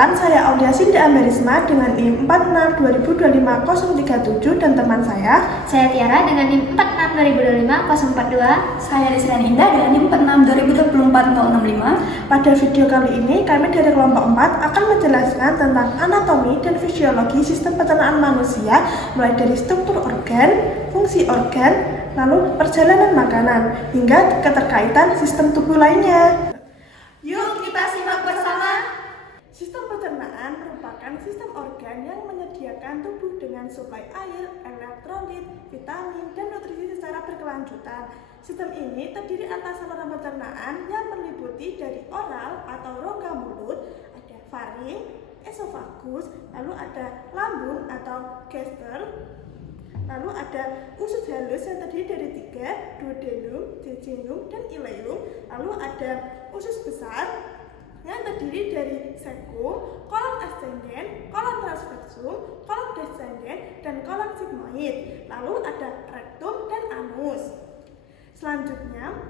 Perkenalkan, saya Aulia Sinda Amerisma dengan NIM 462025-037 dan teman saya Tiara dengan NIM 462025-042. Saya Desriani Indah dengan NIM 462024-065. Pada video kali ini, kami dari kelompok 4 akan menjelaskan tentang anatomi dan fisiologi sistem pencernaan manusia, mulai dari struktur organ, fungsi organ, lalu perjalanan makanan, hingga keterkaitan sistem tubuh lainnya. Yuk kita simak bersama. Sistem pencernaan merupakan sistem organ yang menyediakan tubuh dengan suplai air, elektrolit, vitamin, dan nutrisi secara berkelanjutan. Sistem ini terdiri atas saluran pencernaan yang meliputi dari oral atau rongga mulut, ada faring, esofagus, lalu ada lambung atau gaster, lalu ada usus halus yang terdiri dari 3, duodenum, jejunum, dan ileum, lalu ada usus besar yang terdiri dari cecum, kolon ascendens, kolon transversum, kolon descendens, dan kolon sigmoid. Lalu ada rektum dan anus. Selanjutnya,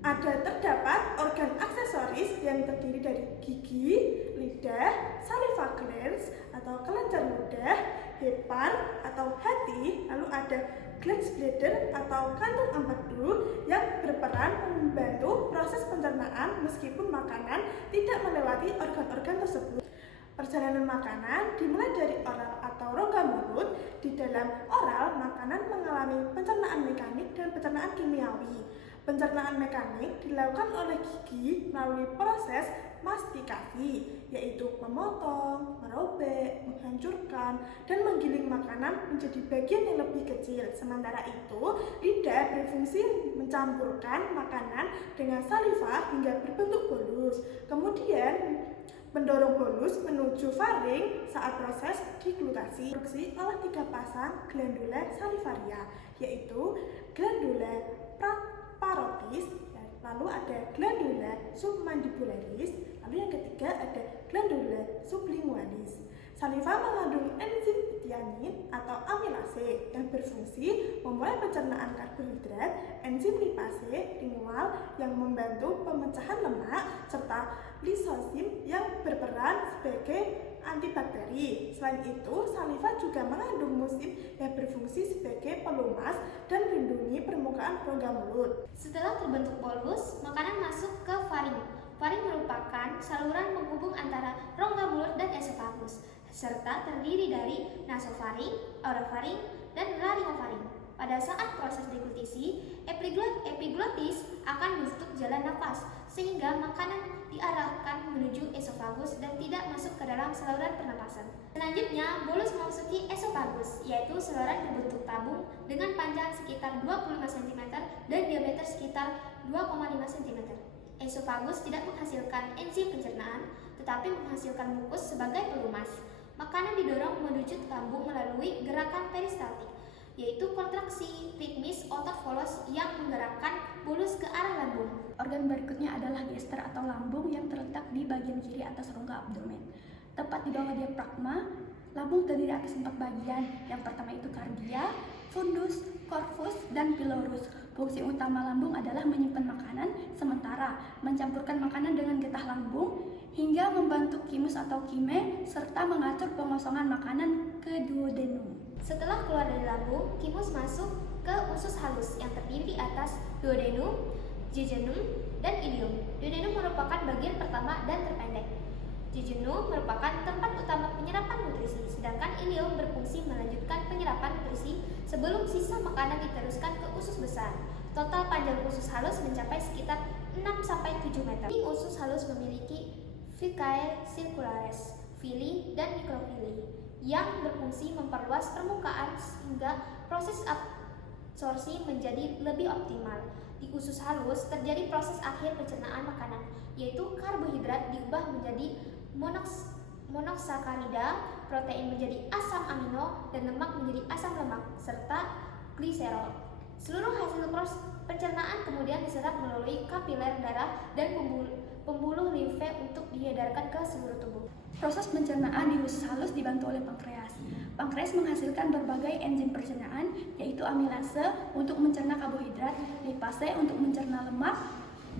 terdapat organ aksesoris yang terdiri dari gigi, lidah, saliva glands atau kelenjar ludah, hepan atau hati, lalu ada glans bladder atau kantung empedu yang berperan membantu proses pencernaan meskipun makanan tidak melewati organ-organ tersebut. Perjalanan makanan dimulai dari oral atau rongga mulut. Di dalam oral, makanan mengalami pencernaan mekanik dan pencernaan kimiawi. Pencernaan mekanik dilakukan oleh gigi melalui proses mastikasi, yaitu memotong, merobek, menghancurkan, dan menggiling makanan menjadi bagian yang lebih kecil. Sementara itu, lidah berfungsi mencampurkan makanan dengan saliva hingga berbentuk bolus. Kemudian, mendorong bolus menuju faring saat proses diglutasi produksi oleh 3 pasang glandula salivaria, yaitu glandula parotis, lalu ada glandula submandibularis, lalu yang ketiga ada glandula sublingualis. Saliva mengandung enzim tianin atau amilase yang berfungsi memulai pencernaan karbohidrat, enzim lipase lingual yang membantu pemecahan lemak, serta lisosim yang berperan sebagai antibakteri. Selain itu, saliva juga mengandung musim yang berfungsi sebagai pelumas dan melindungi permukaan rongga mulut. Setelah terbentuk bolus, makanan masuk ke faring. Faring merupakan saluran penghubung antara rongga mulut dan esofagus, serta terdiri dari nasofaring, orofaring, dan laryngofaring. Pada saat proses deglutisi, epiglotis akan menutup jalan nafas, sehingga makanan diarahkan menuju esofagus dan tidak masuk ke dalam saluran pernapasan. Selanjutnya, bolus memasuki esofagus, yaitu saluran berbentuk tabung dengan panjang sekitar 25 cm dan diameter sekitar 2,5 cm. Esofagus tidak menghasilkan enzim pencernaan, tetapi menghasilkan mukus sebagai pelumas. Makanan didorong menuju lambung melalui gerakan peristaltik, yaitu kontraksi ritmis otot volos yang menggerakkan bolus ke arah lambung. Organ berikutnya adalah gaster atau lambung yang terletak di bagian kiri atas rongga abdomen. Tepat di bawah diafragma, lambung terdiri atas 4 bagian. Yang pertama itu kardia, fundus, corpus, dan pylorus. Fungsi utama lambung adalah menyimpan makanan, sementara mencampurkan makanan dengan getah lambung, hingga membantu kimus atau kime, serta mengatur pengosongan makanan ke duodenum. Setelah keluar dari lambung, kimus masuk ke usus halus yang terdiri atas duodenum, jejunum, dan ileum. Duodenum merupakan bagian pertama dan terpendek. Jejunum merupakan tempat utama penyerapan nutrisi, sedangkan ileum berfungsi melanjutkan penyerapan nutrisi sebelum sisa makanan diteruskan ke usus besar. Total panjang usus halus mencapai sekitar 6-7 meter. Usus halus memiliki villi circulares, villi, dan mikrofili yang berfungsi memperluas permukaan sehingga proses absorpsi menjadi lebih optimal. Di usus halus terjadi proses akhir pencernaan makanan, yaitu karbohidrat diubah menjadi monosakarida, protein menjadi asam amino, dan lemak menjadi asam lemak, serta gliserol. Seluruh hasil proses pencernaan kemudian diserap melalui kapiler darah dan pembuluh limfe untuk diedarkan ke seluruh tubuh. Proses pencernaan di usus halus dibantu oleh pankreas. Pankreas menghasilkan berbagai enzim pencernaan, yaitu amilase untuk mencerna karbohidrat, lipase untuk mencerna lemak,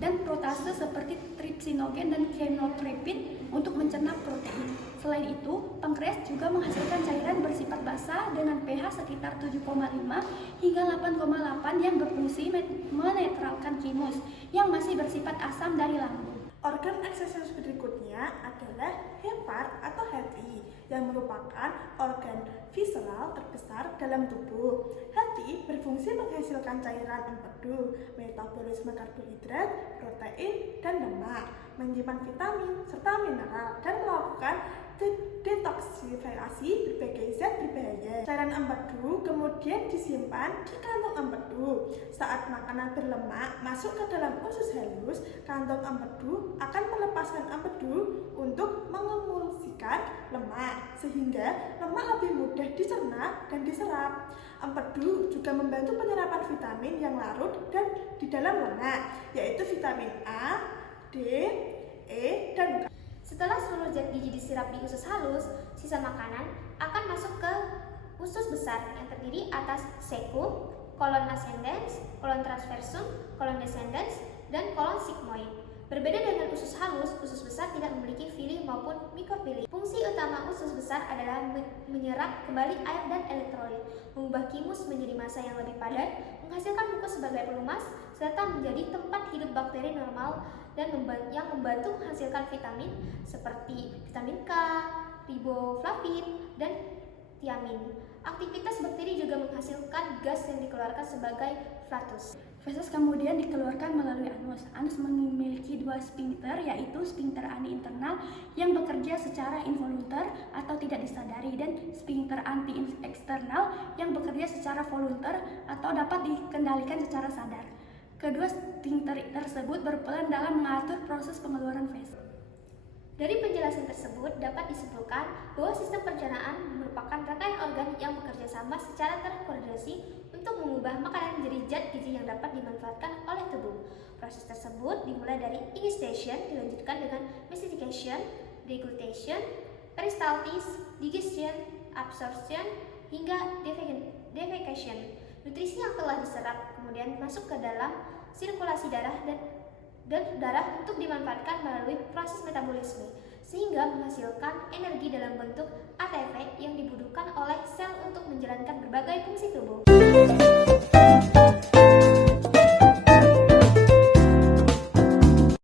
dan protase seperti trypsinogen dan chymotrypsin untuk mencerna protein. Selain itu, pankreas juga menghasilkan cairan bersifat basa dengan pH sekitar 7,5 hingga 8,8 yang berfungsi menetralkan thymus yang masih bersifat asam dari lambung. Organ eksesoris berikutnya adalah hepar atau hati yang merupakan organ visceral terbesar dalam tubuh. Hati berfungsi menghasilkan cairan empedu, metabolisme karbohidrat, protein, dan lemak, menyimpan vitamin serta mineral, dan melakukan detoksifikasi berbagai zat berbahaya. Cairan empedu kemudian disimpan di kantong empedu. Saat makanan berlemak masuk ke dalam usus halus, kantong empedu akan melepaskan empedu untuk mengemulsikan lemak, sehingga lemak lebih mudah dicerna dan diserap. Empedu juga membantu penyerapan vitamin yang larut dan di dalam lemak, yaitu vitamin A, D, E, dan K. Setelah seluruh zat gizi diserap di usus halus, sisa makanan akan masuk ke usus besar yang terdiri atas cecum, colon ascendens, colon transversum, colon descendens, dan colon sigmoid. Berbeda dengan usus halus, usus besar tidak memiliki villi maupun mikrofilli. Fungsi utama usus besar adalah menyerap kembali air dan elektrolit, mengubah kimus menjadi massa yang lebih padat, menghasilkan mukus sebagai pelumas, serta menjadi tempat hidup bakteri normal dan yang membantu menghasilkan vitamin seperti vitamin K, riboflavin, dan tiamin. Aktivitas bakteri juga menghasilkan gas yang dikeluarkan sebagai flatus. Feses kemudian dikeluarkan melalui anus. Anus memiliki dua sphincter, yaitu sphincter ani internal yang bekerja secara involuntar atau tidak disadari, dan sphincter anti eksternal yang bekerja secara voluntar atau dapat dikendalikan secara sadar. Kedua sphincter tersebut berperan dalam mengatur proses pengeluaran feses. Dari penjelasan tersebut dapat disimpulkan bahwa sistem pencernaan merupakan rangkaian organ yang bekerja sama secara terkoordinasi untuk mengubah makanan menjadi zat gizi yang dapat dimanfaatkan oleh tubuh. Proses tersebut dimulai dari ingestion, dilanjutkan dengan mastication, deglutition, peristaltis, digestion, absorption, hingga defecation. Nutrisi yang telah diserap kemudian masuk ke dalam sirkulasi darah dan darah untuk dimanfaatkan melalui proses metabolisme, sehingga menghasilkan energi dalam bentuk ATP yang dibutuhkan oleh sel untuk menjalankan berbagai fungsi tubuh.